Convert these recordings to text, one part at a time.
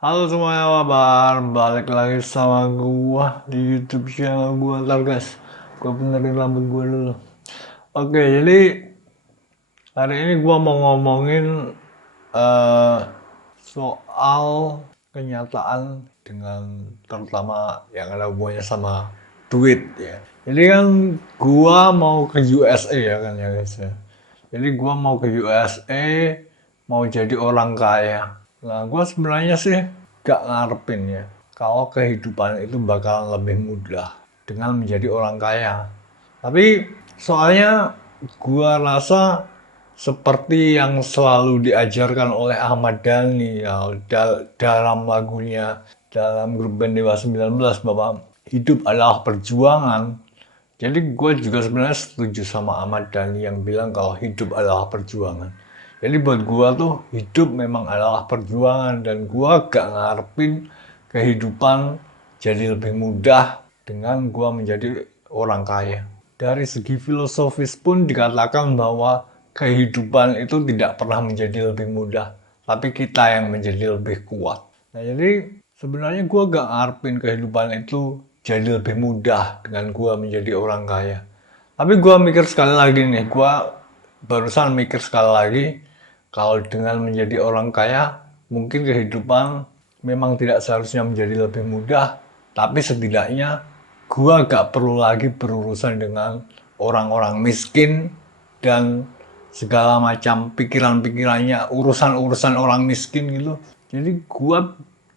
Halo semuanya, apa kabar? Balik lagi sama gua di YouTube channel gua. Ntar guys, gua benerin rambut gua dulu. Oke, jadi hari ini gua mau ngomongin eh soal kenyataan dengan terutama yang ada hubungannya sama duit ya. Jadi kan gua mau ke USA ya kan ya guys ya. Jadi gua mau ke USA, mau jadi orang kaya. Nah, gua sebenarnya sih gak ngarepin ya kalau kehidupan itu bakalan lebih mudah dengan menjadi orang kaya. Tapi soalnya gua rasa seperti yang selalu diajarkan oleh Ahmad Dhani ya, dalam lagunya, dalam grup band Dewa 19 bahwa hidup adalah perjuangan. Jadi gue juga sebenarnya setuju sama Ahmad Dhani yang bilang kalau hidup adalah perjuangan. Jadi buat gue tuh hidup memang adalah perjuangan dan gue gak ngarepin kehidupan jadi lebih mudah dengan gue menjadi orang kaya. Dari segi filosofis pun dikatakan bahwa kehidupan itu tidak pernah menjadi lebih mudah, tapi kita yang menjadi lebih kuat. Nah jadi sebenarnya gue gak ngarepin kehidupan itu jadi lebih mudah dengan gue menjadi orang kaya. Tapi gue mikir sekali lagi nih, gue barusan mikir sekali lagi, kalau dengan menjadi orang kaya, mungkin kehidupan memang tidak seharusnya menjadi lebih mudah, tapi setidaknya gue gak perlu lagi berurusan dengan orang-orang miskin dan segala macam pikiran-pikirannya, urusan-urusan orang miskin gitu. Jadi gue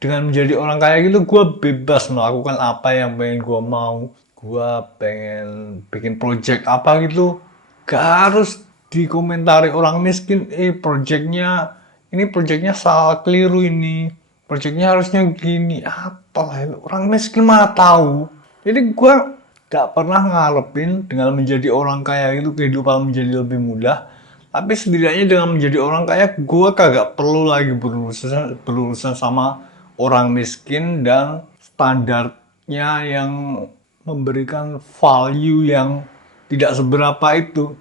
dengan menjadi orang kaya gitu, gue bebas melakukan apa yang pengen gue mau. Gue pengen bikin project apa gitu, gak harus dikomentari orang miskin, ini projectnya salah, keliru ini, projectnya harusnya gini, apalah itu, orang miskin mana tahu. Jadi gue gak pernah ngarepin dengan menjadi orang kaya itu kehidupan menjadi lebih mudah, tapi setidaknya dengan menjadi orang kaya, gue kagak perlu lagi berurusan sama orang miskin dan standarnya yang memberikan value yang tidak seberapa itu.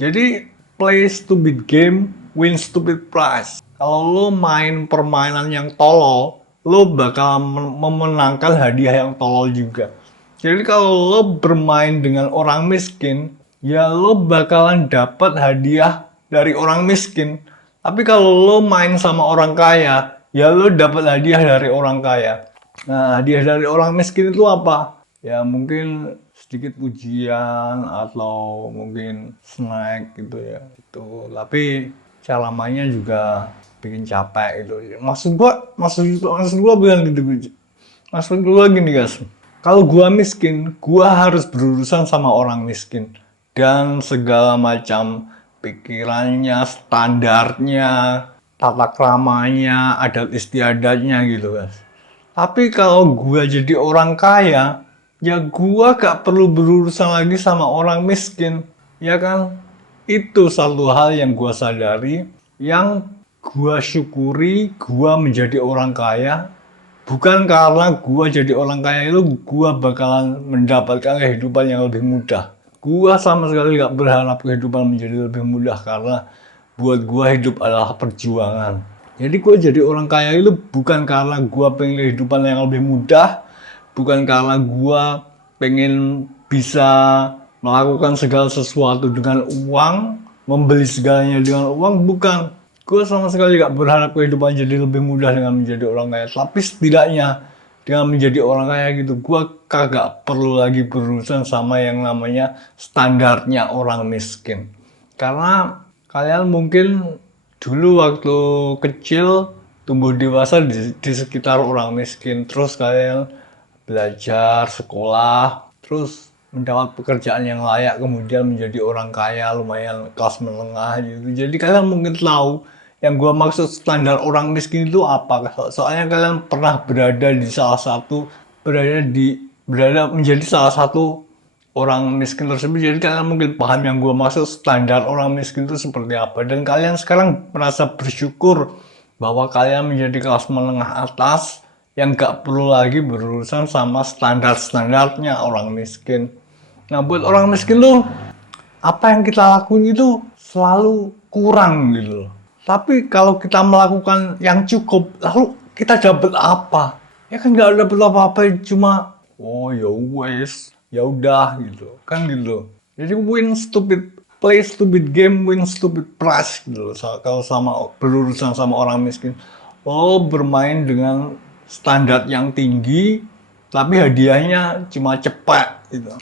Jadi play stupid game, win stupid prize. Kalau lo main permainan yang tolol, lo bakal memenangkan hadiah yang tolol juga. Jadi kalau lo bermain dengan orang miskin, ya lo bakalan dapat hadiah dari orang miskin. Tapi kalau lo main sama orang kaya, ya lo dapat hadiah dari orang kaya. Nah, hadiah dari orang miskin itu apa? Ya mungkin sedikit pujian atau mungkin snack gitu ya. Itu. Tapi cara mainnya juga bikin capek gitu. Maksud gua bukan gitu. Maksud gua gini guys. Kalau gua miskin, gua harus berurusan sama orang miskin dan segala macam pikirannya, standarnya, tata keramanya, adat istiadatnya gitu guys. Tapi kalau gua jadi orang kaya, ya gua gak perlu berurusan lagi sama orang miskin, ya kan? Itu satu hal yang gua sadari, yang gua syukuri gua menjadi orang kaya, bukan karena gua jadi orang kaya itu gua bakalan mendapatkan kehidupan yang lebih mudah. Gua sama sekali gak berharap kehidupan menjadi lebih mudah karena buat gua hidup adalah perjuangan. Jadi gua jadi orang kaya itu bukan karena gua pengen kehidupan yang lebih mudah, bukan karena gua pengen bisa melakukan segala sesuatu dengan uang, membeli segalanya dengan uang, bukan. Gue sama sekali gak berharap kehidupan jadi lebih mudah dengan menjadi orang kaya. Tapi setidaknya dengan menjadi orang kaya gitu, gue kagak perlu lagi berurusan sama yang namanya standarnya orang miskin. Karena kalian mungkin dulu waktu kecil tumbuh dewasa di sekitar orang miskin. Terus kalian belajar, sekolah, terus mendapat pekerjaan yang layak, kemudian menjadi orang kaya, lumayan kelas menengah gitu. Jadi kalian mungkin tahu yang gue maksud standar orang miskin itu apa. Soalnya kalian pernah berada menjadi salah satu orang miskin tersebut. Jadi kalian mungkin paham yang gue maksud standar orang miskin itu seperti apa. Dan kalian sekarang merasa bersyukur bahwa kalian menjadi kelas menengah atas yang gak perlu lagi berurusan sama standar-standarnya orang miskin. Nah buat orang miskin tuh, apa yang kita lakuin itu selalu kurang gitu loh. Tapi kalau kita melakukan yang cukup, lalu kita dapat apa? Ya kan nggak dapat apa-apa, cuma oh ya wes, ya udah gitu kan gitu. Jadi win stupid, play stupid game, win stupid prize gitu. Kalau sama berurusan sama orang miskin, lo bermain dengan standar yang tinggi, tapi hadiahnya cuma cepat gitu.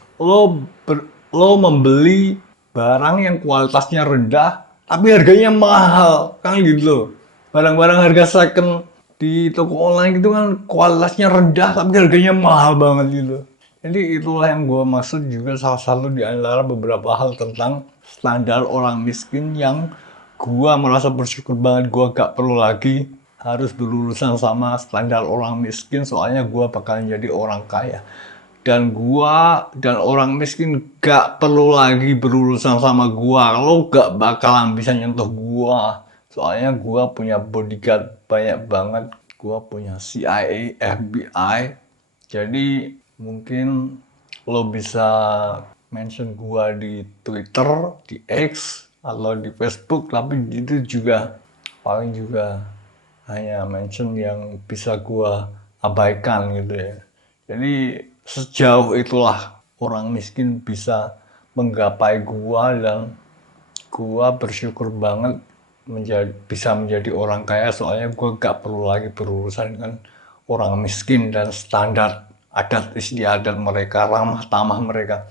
Lo membeli barang yang kualitasnya rendah, tapi harganya mahal kan gitu. Barang-barang harga second di toko online itu kan kualitasnya rendah tapi harganya mahal banget gitu. Jadi itulah yang gue maksud juga salah satu di antara beberapa hal tentang standar orang miskin yang gue merasa bersyukur banget gue gak perlu lagi harus berurusan sama standar orang miskin, soalnya gue bakalan jadi orang kaya. Dan gua dan orang miskin gak perlu lagi berurusan sama gua. Lo gak bakalan bisa nyentuh gua. Soalnya gua punya bodyguard banyak banget. Gua punya CIA, FBI. Jadi mungkin lo bisa mention gua di Twitter, di X, atau di Facebook. Tapi itu juga paling juga hanya mention yang bisa gua abaikan gitu ya. Jadi sejauh itulah orang miskin bisa menggapai gua, dan gua bersyukur banget bisa menjadi orang kaya, soalnya gua gak perlu lagi berurusan dengan orang miskin dan standar adat istiadat mereka, ramah tamah mereka.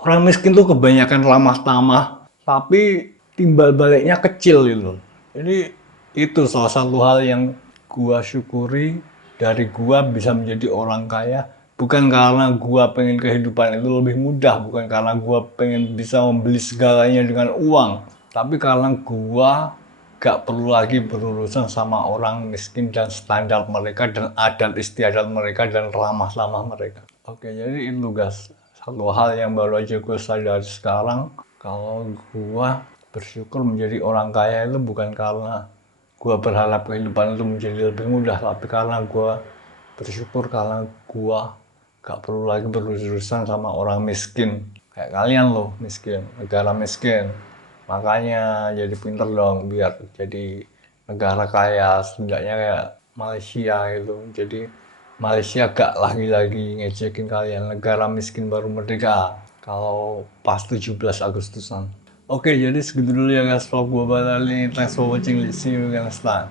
Orang miskin tuh kebanyakan ramah tamah, tapi timbal baliknya kecil gitu. Jadi itu salah satu hal yang gua syukuri dari gua bisa menjadi orang kaya. Bukan karena gua pengen kehidupan itu lebih mudah, bukan karena gua pengen bisa membeli segalanya dengan uang, tapi karena gua gak perlu lagi berurusan sama orang miskin dan standar mereka dan adat istiadat mereka dan ramah tamah mereka. Oke, jadi itu guys, satu hal yang baru aja gue sadari sekarang, kalau gue bersyukur menjadi orang kaya itu bukan karena gue berharap kehidupan itu menjadi lebih mudah, tapi karena gue bersyukur karena gue gak perlu lagi berurusan sama orang miskin. Kayak kalian loh, miskin, negara miskin. Makanya jadi pinter dong biar jadi negara kaya, setidaknya kayak Malaysia gitu. Jadi Malaysia gak lagi-lagi ngecekin kalian, negara miskin baru merdeka kalau pas 17 Agustusan. Oke, jadi segitu dulu ya guys vlog gue kali ini. Thanks for watching, see you next time.